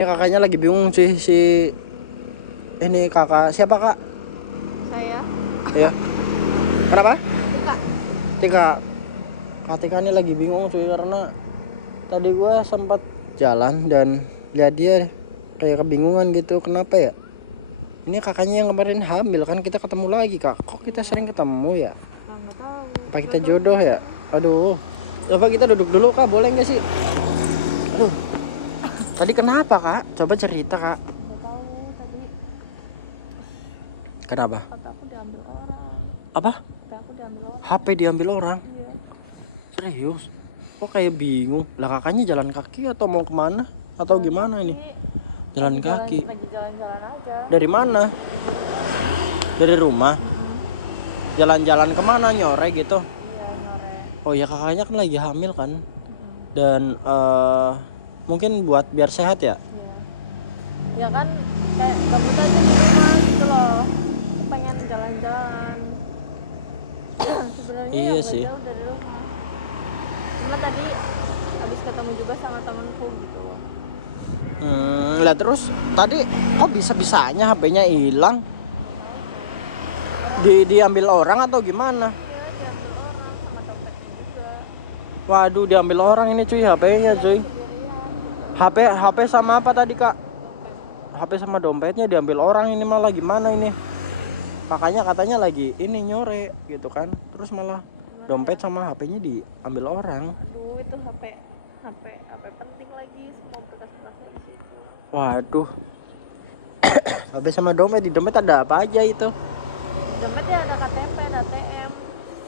Ini kakaknya lagi bingung sih ini kakak siapa kak? Saya. Iya. Kenapa? Tika. Tika. Kak Tika ini lagi bingung cuy karena tadi gua sempat jalan dan lihat dia kayak kebingungan gitu. Kenapa ya? Ini kakaknya yang kemarin hamil kan kita ketemu lagi kak. Kok kita sering ketemu ya? Nggak tahu. Apa kita jodoh ya? Aduh. Coba kita duduk dulu kak, boleh nggak sih? Aduh. Tadi kenapa kak? Coba cerita kak. Nggak tahu tadi. Kenapa? Kata aku diambil orang. Apa? Kata aku diambil orang. HP diambil orang? Iya. Serius? Kok kayak bingung? Lah kakaknya jalan kaki atau mau kemana? Atau Jalan gimana kaki. ini? Jalan kaki? Lagi jalan-jalan aja. Dari mana? Dari rumah? Jalan-jalan kemana? Nyore gitu? Iya, nyore. Oh ya kakaknya kan lagi hamil kan? Dan mungkin buat biar sehat ya? Iya. Ya kan kayak gabut aja di rumah gitu loh. Aku pengen jalan-jalan. Sebenarnya Iya ya sih. nggak jauh dari rumah. Cuma tadi habis ketemu juga sama temanku gitu loh. Lah terus tadi kok bisa-bisanya HP-nya hilang? Diambil orang atau gimana? Iya, diambil orang sama dompetnya juga. Waduh, diambil orang ini cuy HP-nya cuy. Sendirian. HP sama apa tadi kak? Dompet. HP sama dompetnya diambil orang, ini malah gimana ini? Kakaknya katanya lagi ini nyore gitu kan, terus malah dompet sama HP-nya diambil orang. Aduh, itu HP penting lagi, semua berkas-berkasnya di situ. Waduh. HP sama dompet, di dompet ada apa aja itu? Dompetnya ada KTP, ada ATM,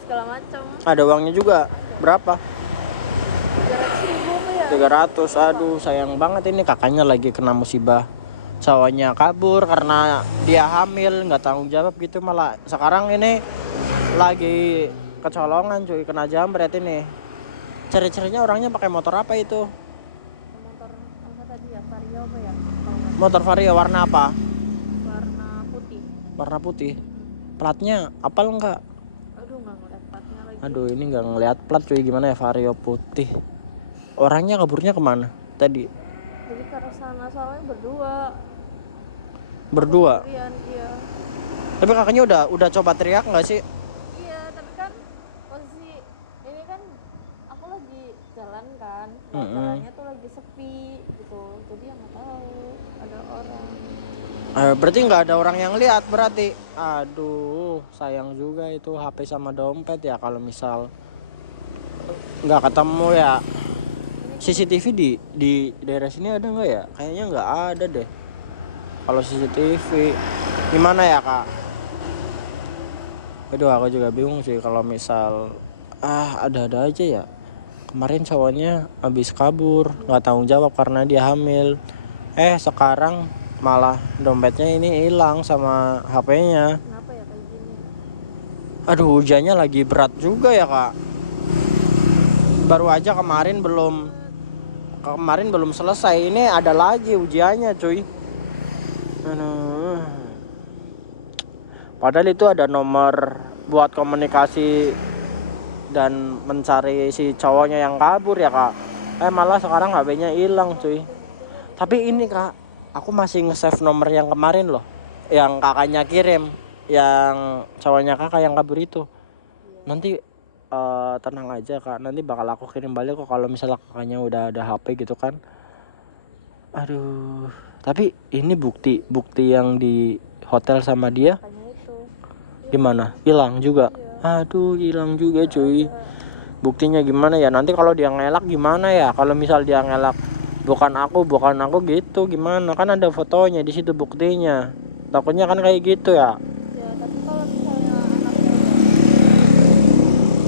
segala macam. Ada uangnya juga. Berapa? 300.000 tuh ya. 300. Aduh, sayang banget ini kakaknya lagi kena musibah. Cowoknya kabur karena dia hamil, nggak tanggung jawab gitu, malah sekarang ini lagi kecolongan cuy, kena jambret ini. Ciri-cirinya orangnya pakai motor apa itu? Motor apa tadi ya? Vario apa ya? Kalau nggak Motor Vario warna apa? warna putih. Warna putih. Platnya apal enggak? Aduh, nggak ngeliat platnya lagi. Aduh, ini nggak ngeliat plat cuy, gimana ya Vario putih. Orangnya kaburnya kemana tadi? Jadi karena sana soalnya berdua. Berdua. Sendirian, iya. Tapi kakaknya udah coba teriak nggak sih? Iya, tapi kan posisi ini kan aku lagi jalan kan, jalannya tuh lagi sepi gitu, jadi yang nggak tahu ada orang. Berarti nggak ada orang yang lihat berarti. Aduh, sayang juga itu HP sama dompet ya kalau misal nggak ketemu ya. CCTV di daerah sini ada nggak ya? Kayaknya nggak ada deh. Kalau CCTV gimana ya kak? Aduh, aku juga bingung sih kalau misal ada aja ya. Kemarin cowoknya habis kabur, nggak tanggung jawab karena dia hamil. Sekarang malah dompetnya ini hilang sama HP-nya. Kenapa ya kayak gini? Aduh, hujannya lagi berat juga ya kak. Baru aja kemarin belum selesai, ini ada lagi ujiannya cuy. Aduh. Padahal itu ada nomor buat komunikasi dan mencari si cowoknya yang kabur ya kak. Malah sekarang HP-nya hilang cuy. Tapi ini kak, aku masih nge-save nomor yang kemarin loh, yang kakaknya kirim, yang cowoknya kakak yang kabur itu. Nanti tenang aja kak, nanti bakal aku kirim balik kok kalau misalnya kakaknya udah ada HP gitu kan. Aduh, tapi ini bukti yang di hotel sama dia Makanya itu gimana? Hilang juga. iya. Aduh, hilang juga cuy. Buktinya gimana ya? Nanti kalau dia ngelak gimana ya? Kalau misal dia ngelak bukan aku gitu gimana? Kan ada fotonya di situ buktinya. Takutnya kan kayak gitu ya. Ya, tapi kalau misalnya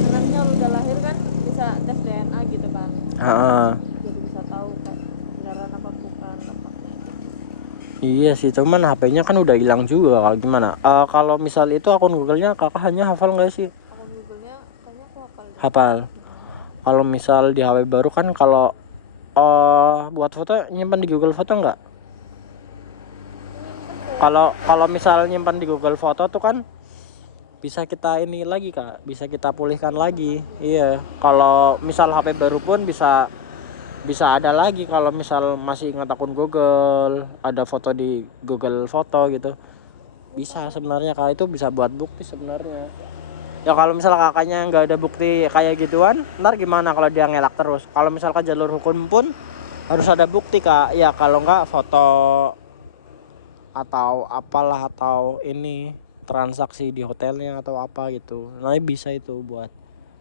anaknya udah lahir kan bisa tes DNA gitu kan, jadi bisa tahu kan beneran apa bukan apa. Iya sih, cuman HP-nya kan udah hilang juga. Kalau gimana? Kalau misal itu akun Google-nya kakak hanya hafal nggak sih? Akun Google-nya kayaknya aku hafal deh. Hafal. Kalau misal di HP baru kan kalau buat foto nyimpan di Google Foto nggak? Kalau misal nyimpan di Google Foto tuh kan bisa kita ini lagi kak, bisa kita pulihkan lagi. Iya. Kalau misal HP baru pun bisa bisa ada lagi kalau misal masih ingat akun Google, ada foto di Google Foto gitu. Bisa sebenarnya, kalau itu bisa buat bukti sebenarnya. Ya kalau misal kakaknya nggak ada bukti kayak gituan, ntar gimana kalau dia ngelak terus? Kalau misalkan jalur hukum pun harus ada bukti kak. Ya kalau nggak foto atau apalah, atau ini transaksi di hotelnya atau apa gitu. Nanti bisa itu buat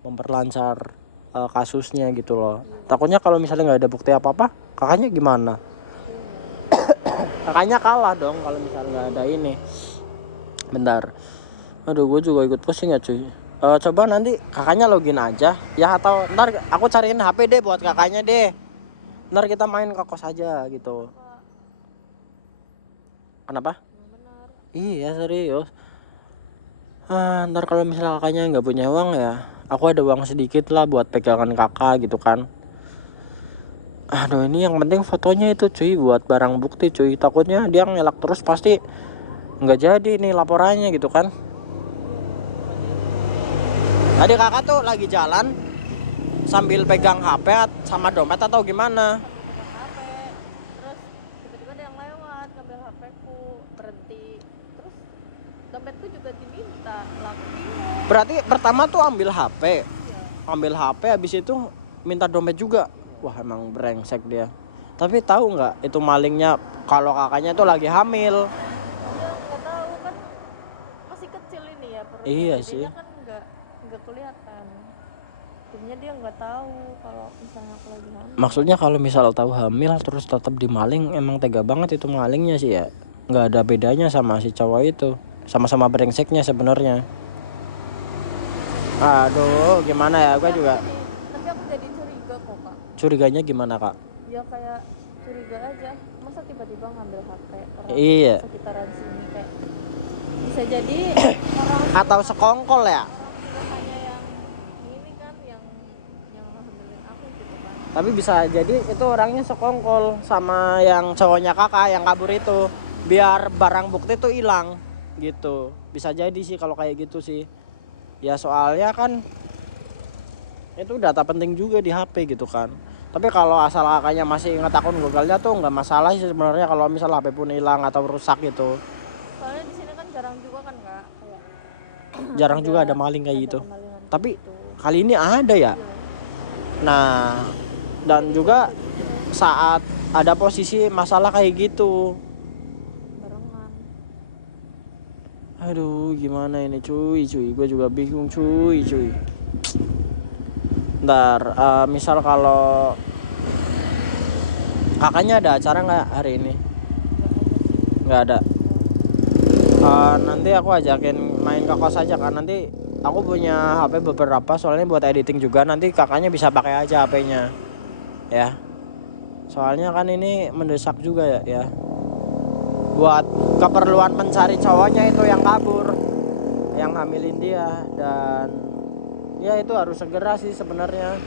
memperlancar kasusnya gitu loh. Takutnya kalau misalnya nggak ada bukti apa-apa, kakaknya gimana? Kakaknya kalah dong kalau misalnya nggak ada ini. Bentar. Aduh, gue juga ikut pusing ya cuy. Coba nanti kakaknya login aja ya, atau ntar aku cariin HP deh buat kakaknya deh. Ntar kita main ke kos aja gitu. Kenapa? benar. Iya serius. Ntar kalau misalnya kakaknya nggak punya uang ya, aku ada uang sedikit lah buat pegangan kakak gitu kan. Aduh, ini yang penting fotonya itu cuy, buat barang bukti cuy. Takutnya dia ngelak terus pasti nggak jadi nih laporannya gitu kan. Tadi kakak tuh lagi jalan sambil pegang HP sama dompet atau gimana? Sambil pegang HP, terus tiba-tiba ada yang lewat ngambil HP-ku, berhenti, terus dompetku juga diminta, lah aku bingung. Berarti pertama tuh ambil HP, Iya. habis itu minta dompet juga. Wah emang brengsek dia. Tapi tahu nggak itu malingnya kalau kakaknya tuh lagi hamil? Dia nggak tahu kan, masih kecil ini ya perutnya. Iya Gedenya sih. kan nggak kelihatan. Jadinya dia nggak tahu kalau misalnya aku lagi hamil. Maksudnya kalau misal tahu hamil terus tetap dimaling, emang tega banget itu malingnya sih ya. Nggak ada bedanya sama si cowok itu. Sama-sama brengseknya sebenarnya. Aduh, gimana ya? Gue juga Tapi aku jadi curiga kok kak. curiganya gimana kak? Ya kayak curiga aja, masa tiba-tiba ngambil HP orang Iya. sekitaran sini, kayak bisa jadi orang Atau sekongkol ya? hanya yang ini kan, yang ngehamilin aku gitu kan. Tapi bisa jadi itu orangnya sekongkol sama yang cowoknya kakak yang kabur itu, biar barang bukti tuh hilang gitu. Bisa jadi sih kalau kayak gitu sih. Ya soalnya kan itu data penting juga di HP gitu kan. Tapi kalau asal kakaknya masih ingat akun Google-nya tuh nggak masalah sih sebenarnya, kalau misal HP pun hilang atau rusak gitu. Soalnya di sini kan jarang juga kan kak, kayak Jarang juga ada maling kayak ada gitu. kemalingan kayak Tapi gitu. kali ini ada ya. Iya, Nah, dan juga saat ada posisi masalah kayak gitu. barengan. Aduh, gimana ini cuy, gue juga bingung cuy. Ntar, misal kalau kakaknya ada acara nggak hari ini? Nggak ada. Nanti aku ajakin main ke kos aja kan. Nanti aku punya HP beberapa soalnya buat editing juga. Nanti kakaknya bisa pakai aja HP-nya, ya. Soalnya kan ini mendesak juga ya. Buat keperluan mencari cowoknya itu yang kabur, yang hamilin dia, dan ya itu harus segera sih sebenarnya.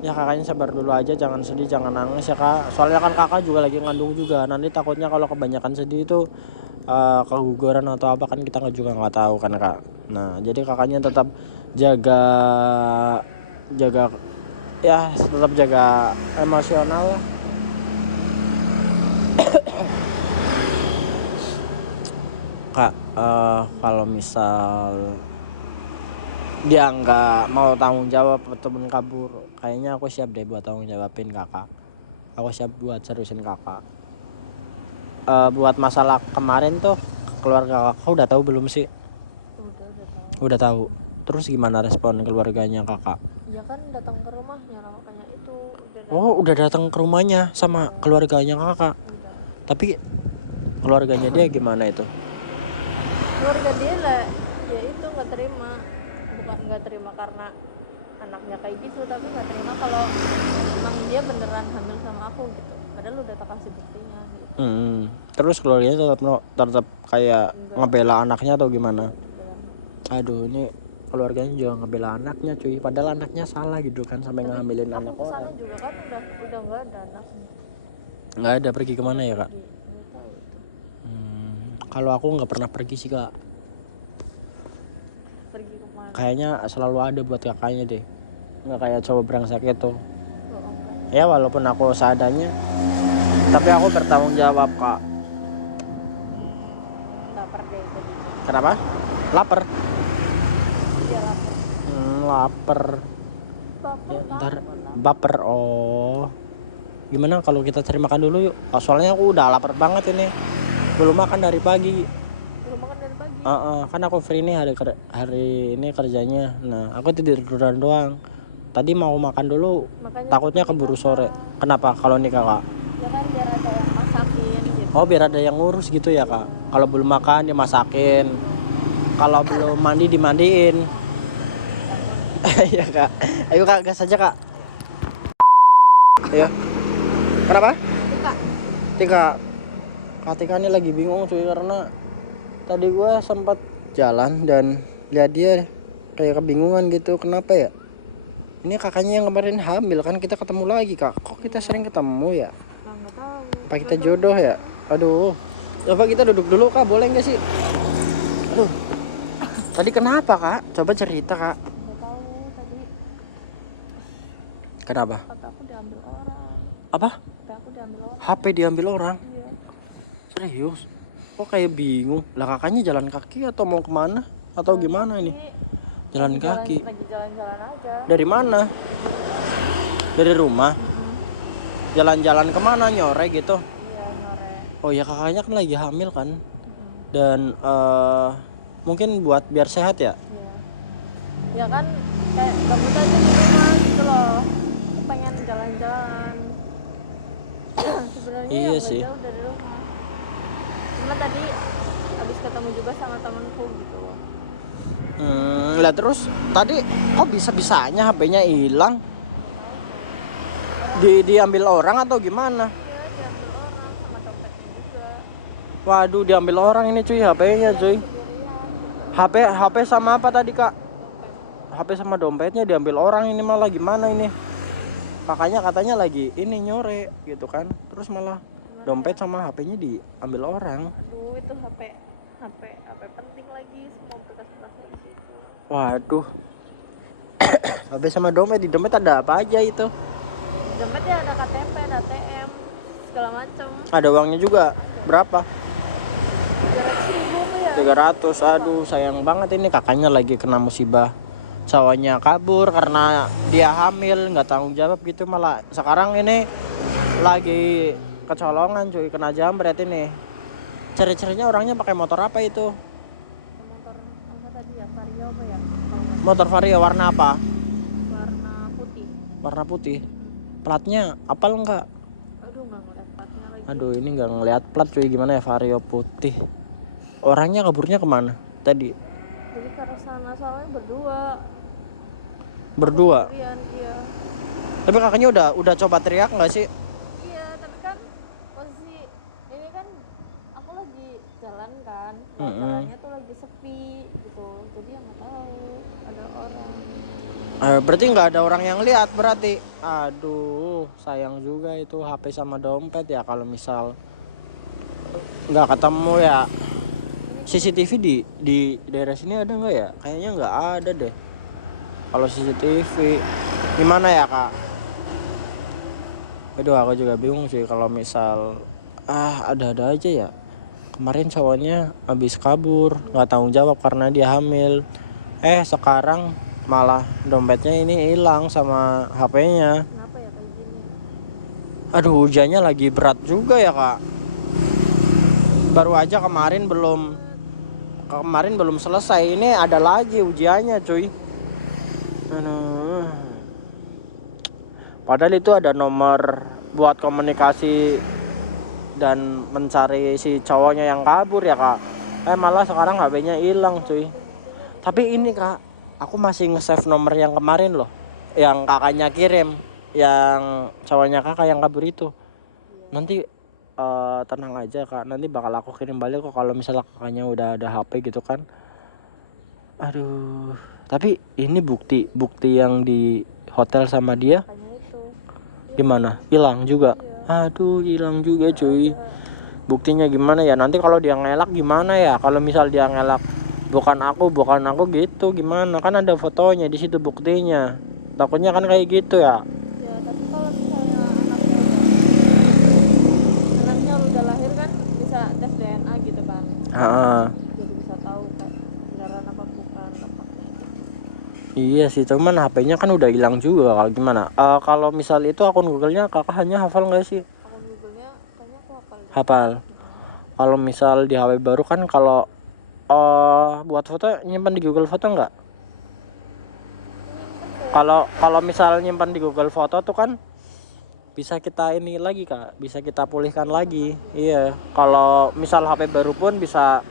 Ya kakaknya sabar dulu aja, jangan sedih, jangan nangis ya kak. Soalnya kan kakak juga lagi ngandung juga. Nanti takutnya kalau kebanyakan sedih itu keguguran atau apa kan kita juga nggak tahu kan kak. Nah jadi kakaknya tetap jaga ya, tetap jaga emosional lah. Kak, kalau misal dia nggak mau tanggung jawab ataupun kabur, kayaknya aku siap deh buat tanggung jawabin kakak. Aku siap buat seriusin kakak. Buat masalah kemarin tuh, keluarga kakak udah tahu belum sih? Udah tahu. Udah tahu. Terus gimana respon keluarganya kakak? Ya kan datang ke rumahnya makanya itu Oh, udah datang ke rumahnya sama keluarganya kakak. udah. Tapi keluarganya dia gimana itu? Keluarga dia lah, ya itu nggak terima, bukan nggak terima karena anaknya kayak gitu, tapi nggak terima kalau emang dia beneran hamil sama aku gitu, padahal udah tak kasih buktinya gitu. Terus keluarganya tetap kayak Enggak. ngebela anaknya atau gimana? Udah. Aduh, ini keluarganya juga ngebela anaknya cuy, padahal anaknya salah gitu kan sampai Tapi ngambilin aku anak kesana orang. juga kan udah nggak ada anaknya. Nggak ada, pergi kemana ya kak? Nggak tahu itu. Kalau aku nggak pernah pergi sih kak, Pergi kemana? kayaknya selalu ada buat kakaknya deh, nggak kayak cowok brengsek itu. Oh, enggak. ya walaupun aku seadanya, tapi aku bertanggung jawab kak. Lapar deh tadi. Kenapa? Lapar. Iya lapar. Lapar. Ya, ntar baper. Oh, gimana kalau kita cari makan dulu yuk? Soalnya aku udah lapar banget ini, belum makan dari pagi. Belum makan dari pagi. Kan aku free nih hari ini kerjanya. Nah aku tiduran doang. Tadi mau makan dulu. Makanya Takutnya cepet keburu nikah, sore. Kak. Kenapa kalau nikah kak? Ya kan biar ada yang masakin gitu. Oh biar ada yang ngurus gitu ya kak. Kalau belum makan dimasakin. Kalau belum mandi dimandiin. Iya kak. Ayo kak gas aja kak. Ayo. Kenapa? Kak. Kak Tika ini lagi bingung cuy karena tadi gue sempat jalan dan lihat dia kayak kebingungan gitu. Kenapa ya? Ini kakaknya yang kemarin hamil kan, kita ketemu lagi kak. Kok kita sering ketemu ya? Nggak tahu. Apa kita jodoh ya? Aduh. Coba kita duduk dulu kak, boleh nggak sih? Aduh. Tadi kenapa kak? Coba cerita kak. Nggak tahu tadi. Kenapa? Kata aku diambil orang. Apa? Kata aku diambil orang. HP diambil orang? Iya. Serius? Kok kayak bingung? Lah kakaknya jalan kaki atau mau kemana? Atau gimana ini? Jalan kaki. Lagi jalan-jalan aja. Dari mana? Dari rumah? Jalan-jalan kemana? Nyore gitu? Iya nyore. Oh ya kakaknya kan lagi hamil kan? Dan mungkin buat biar sehat ya? Iya. Ya kan kayak gabut aja di rumah gitu loh. Aku pengen jalan-jalan. Sebenarnya Iya yang sih. gak jauh dari rumah. Cuma tadi habis ketemu juga sama temanku gitu. Lah terus tadi kok bisa-bisanya HP-nya hilang? Diambil orang atau gimana? Iya diambil orang sama dompetnya juga. Waduh diambil orang ini cuy HP-nya cuy. Sendirian. HP sama apa tadi kak? Dompet. HP sama dompetnya diambil orang, ini malah gimana ini? Kakaknya katanya lagi ini nyore gitu kan. Terus malah dompet sama HP-nya diambil orang. Aduh itu HP penting lagi, semua berkas-berkasnya di situ. Waduh. HP sama dompet, di dompet ada apa aja itu? Dompetnya ada KTP, ada ATM, segala macam. Ada uangnya juga. Berapa? 300.000 tuh ya. 300. Aduh sayang banget ini, kakaknya lagi kena musibah. Cowoknya kabur karena dia hamil, nggak tanggung jawab gitu, malah sekarang ini lagi kecolongan cuy, kena jambret ini. Ciri-cirinya orangnya pakai motor apa itu? Motor apa tadi ya? Vario apa ya? Kalau nggak Motor Vario warna apa? salah, warna putih. Warna putih. Platnya apal enggak? Aduh nggak ngeliat platnya lagi. Aduh ini nggak ngeliat plat cuy, gimana ya Vario putih. Orangnya kaburnya kemana tadi? Jadi ke arah sana soalnya berdua. Berdua. Sendirian, iya. Tapi kakaknya udah coba teriak nggak sih? Iya, tapi kan posisi ini kan aku lagi jalan kan, jalannya tuh lagi sepi gitu, jadi yang nggak tahu ada orang. Berarti nggak ada orang yang lihat berarti. Aduh sayang juga itu HP sama dompet ya, kalau misal nggak ketemu ya. CCTV di daerah sini ada nggak ya? Kayaknya nggak ada deh. Kalau CCTV gimana ya kak? Aduh aku juga bingung sih kalau misal ada aja ya. Kemarin cowoknya habis kabur, nggak tanggung jawab karena dia hamil. Sekarang malah dompetnya ini hilang sama HP-nya. Kenapa ya kayak gini? Aduh hujannya lagi berat juga ya kak. Baru aja kemarin belum selesai, ini ada lagi ujiannya cuy. Aduh. Padahal itu ada nomor buat komunikasi dan mencari si cowoknya yang kabur ya kak. Malah sekarang HP-nya hilang cuy. Tapi ini kak, aku masih nge-save nomor yang kemarin loh, yang kakaknya kirim, yang cowoknya kakak yang kabur itu. Nanti tenang aja kak, nanti bakal aku kirim balik kok kalau misalnya kakaknya udah ada HP gitu kan. Aduh, tapi ini bukti yang di hotel sama dia Makanya itu. gimana? Hilang juga. Iya. Aduh, hilang juga cuy. Buktinya gimana ya? Nanti kalau dia ngelak gimana ya? Kalau misal dia ngelak bukan aku gitu gimana? Kan ada fotonya di situ buktinya. Takutnya kan kayak gitu ya. Ya, tapi kalau misalnya Heeh. jadi bisa tahu kayak beneran apa bukan lapaknya itu. Iya sih, cuman HP-nya kan udah hilang juga. Kalau gimana? Kalau misal itu akun Google-nya kakak hanya hafal nggak sih? Akun Google-nya kayaknya aku hafal deh. Hafal. Kalau misal di HP baru kan kalau buat foto nyimpan di Google Foto nggak? Kalau misal nyimpan di Google Foto tuh kan bisa kita ini lagi kak, bisa kita pulihkan lagi. Iya. Kalau misal HP baru pun bisa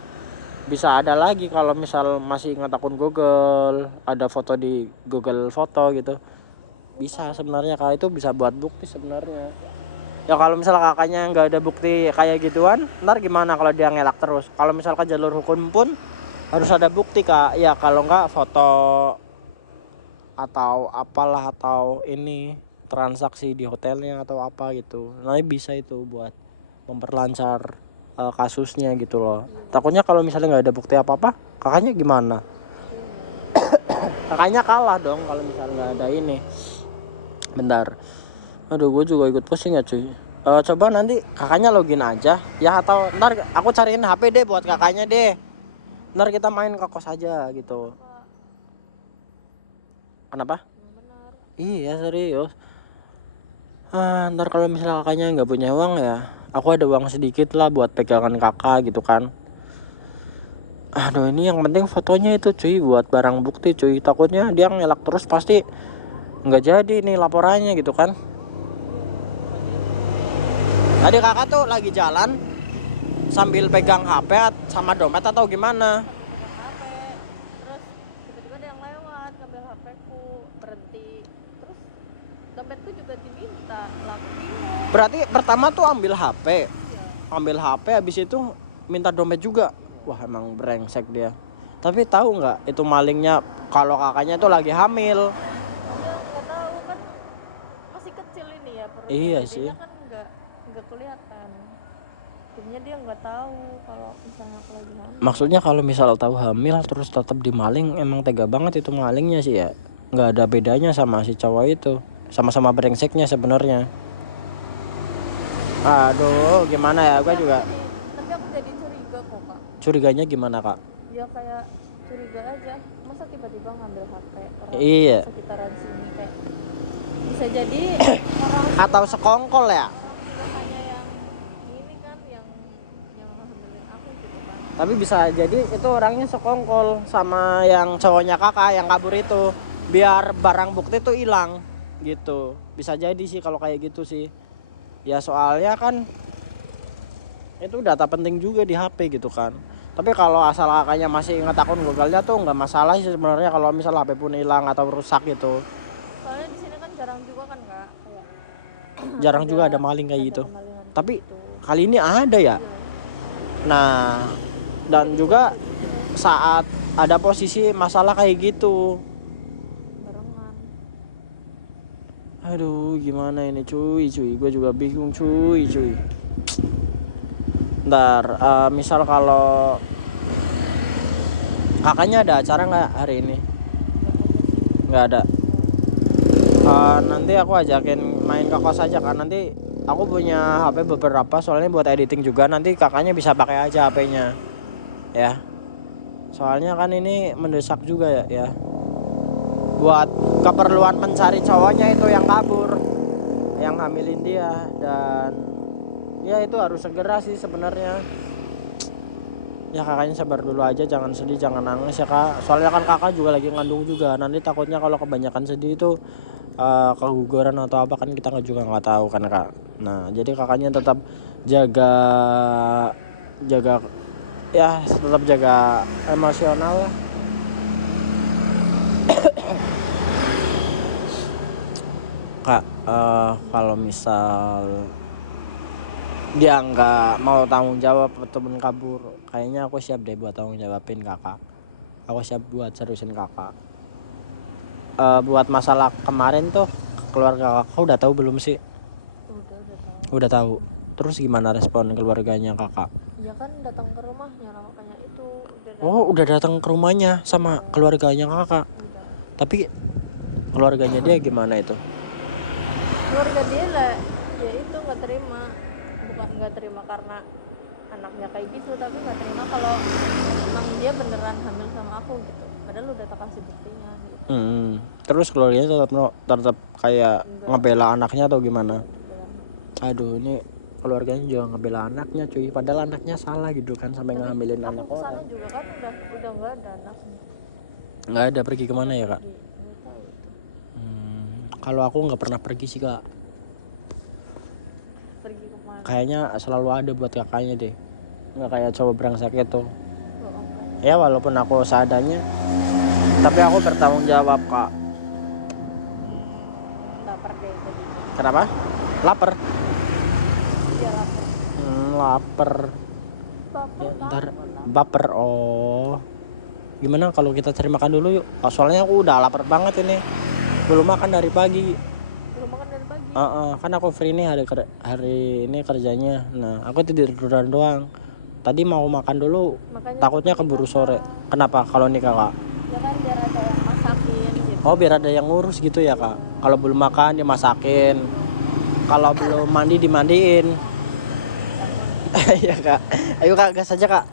ada lagi kalau misal masih ingat akun Google, ada foto di Google Foto gitu. Bisa sebenarnya kak, itu bisa buat bukti sebenarnya. Ya kalau misal kakaknya nggak ada bukti kayak gituan, ntar gimana kalau dia ngelak terus? Kalau misal ke jalur hukum pun harus ada bukti kak. Ya kalau nggak foto atau apalah, atau ini transaksi di hotelnya atau apa gitu. Nah bisa itu buat memperlancar kasusnya gitu loh. Takutnya kalau misalnya nggak ada bukti apa-apa, kakaknya gimana? Kakaknya kalah dong kalau misalnya nggak ada ini. Bentar. Aduh, gue juga ikut pusing ya cuy. Coba nanti kakaknya login aja ya, atau ntar aku cariin HP deh buat kakaknya deh. Ntar kita main ke kos aja gitu. Kenapa? Benar. Iya serius. Ntar kalau misalnya kakaknya nggak punya uang ya, aku ada uang sedikit lah buat pegangan kakak gitu kan. Aduh, ini yang penting fotonya itu cuy, buat barang bukti cuy. Takutnya dia ngelak terus pasti nggak jadi nih laporannya gitu kan. Tadi kakak tuh lagi jalan sambil pegang HP sama dompet atau gimana? Sambil pegang HP, terus tiba-tiba ada yang lewat ngambil HP-ku, berhenti, terus dompetku juga diminta, lah aku bingung. Berarti pertama tuh ambil HP, Iya. habis itu minta dompet juga. Wah emang brengsek dia. Tapi tahu nggak itu malingnya kalau kakaknya tuh lagi hamil? Dia nggak tahu kan, masih kecil ini ya perutnya. Iya Gedenya sih. kan nggak kelihatan. Jadinya dia nggak tahu kalau misalnya aku lagi hamil. Maksudnya kalau misal tahu hamil terus tetap dimaling, emang tega banget itu malingnya sih ya. Nggak ada bedanya sama si cowok itu. Sama-sama brengseknya sebenarnya. Aduh, gimana ya? Gue juga Tapi aku jadi curiga kok kak. curiganya gimana kak? Ya kayak curiga aja, masa tiba-tiba ngambil HP orang Iya. sekitaran sini, kayak bisa jadi orang Atau sekongkol ya? tidak hanya yang ini kan, yang ngambilin aku gitu kan. Tapi bisa jadi itu orangnya sekongkol sama yang cowoknya kakak yang kabur itu, biar barang bukti tuh hilang gitu. Bisa jadi sih kalau kayak gitu sih. Ya soalnya kan itu data penting juga di HP gitu kan. Tapi kalau asal kakaknya masih ingat akun Google-nya tuh nggak masalah sih sebenarnya, kalau misal HP pun hilang atau rusak gitu. Soalnya di sini kan jarang juga kan kak, kayak Jarang juga ada maling kayak gitu. kemalingan kayak Tapi gitu. kali ini ada ya. Nah, dan juga saat ada posisi masalah kayak gitu. Barengan. Aduh, gimana ini cuy, gue juga bingung cuy. Ntar, misal kalau kakaknya ada acara nggak hari ini? Nggak ada. Nanti aku ajakin main ke kos aja kan. Nanti aku punya HP beberapa soalnya buat editing juga. Nanti kakaknya bisa pakai aja HP-nya, ya. Soalnya kan ini mendesak juga ya. Buat keperluan mencari cowoknya itu yang kabur, yang hamilin dia, dan ya itu harus segera sih sebenarnya. Ya kakaknya sabar dulu aja, jangan sedih, jangan nangis ya kak. Soalnya kan kakak juga lagi ngandung juga. Nanti takutnya kalau kebanyakan sedih itu keguguran atau apa kan kita juga nggak tahu kan kak. Nah jadi kakaknya tetap jaga ya, tetap jaga emosional lah. Kak, kalau misal dia nggak mau tanggung jawab ataupun kabur, kayaknya aku siap deh buat tanggung jawabin kakak. Aku siap buat seriusin kakak. Buat masalah kemarin tuh, keluarga kakak udah tahu belum sih? Udah tahu. Udah tahu. Terus gimana respon keluarganya kakak? Ya kan datang ke rumahnya, makanya itu Udah datang ke rumahnya sama keluarganya kakak. udah. Tapi keluarganya dia gimana itu? Keluarga dia lah, ya itu nggak terima, bukan nggak terima karena anaknya kayak gitu tapi nggak terima kalau emang dia beneran hamil sama aku gitu, padahal udah tak kasih buktinya gitu. Terus keluarganya tetap kayak Enggak. ngebela anaknya atau gimana? Bilang, Aduh, ini keluarganya juga ngebela anaknya cuy, padahal anaknya salah gitu kan sampai tapi ngambilin aku anak kesana orang. juga kan udah nggak ada anaknya. Nggak ada, pergi kemana ya kak? Nggak tahu itu. Kalau aku nggak pernah pergi sih kak, Pergi kemana? kayaknya selalu ada buat kakaknya deh, nggak kayak cowok brengsek itu. Bohong kan? Ya walaupun aku seadanya, tapi aku bertanggung jawab kak. Lapar deh tadi. Kenapa? Lapar. Dia lapar. Lapar. Ya, ntar baper. Oh, gimana kalau kita cari makan dulu yuk? Soalnya aku udah lapar banget ini, belum makan dari pagi. Belum makan dari pagi. Kan aku free nih hari ini kerjanya. Nah, aku tiduran doang. Tadi mau makan dulu, Makanya takutnya seperti keburu kakak. sore. Kenapa kalau nikah kak? Ya kan biar ada yang masakin gitu. Oh, biar ada yang ngurus gitu ya kak. Kalau belum makan dimasakin, kalau belum mandi dimandiin. Bangun. Iya kak. Ayo kak, gas aja kak.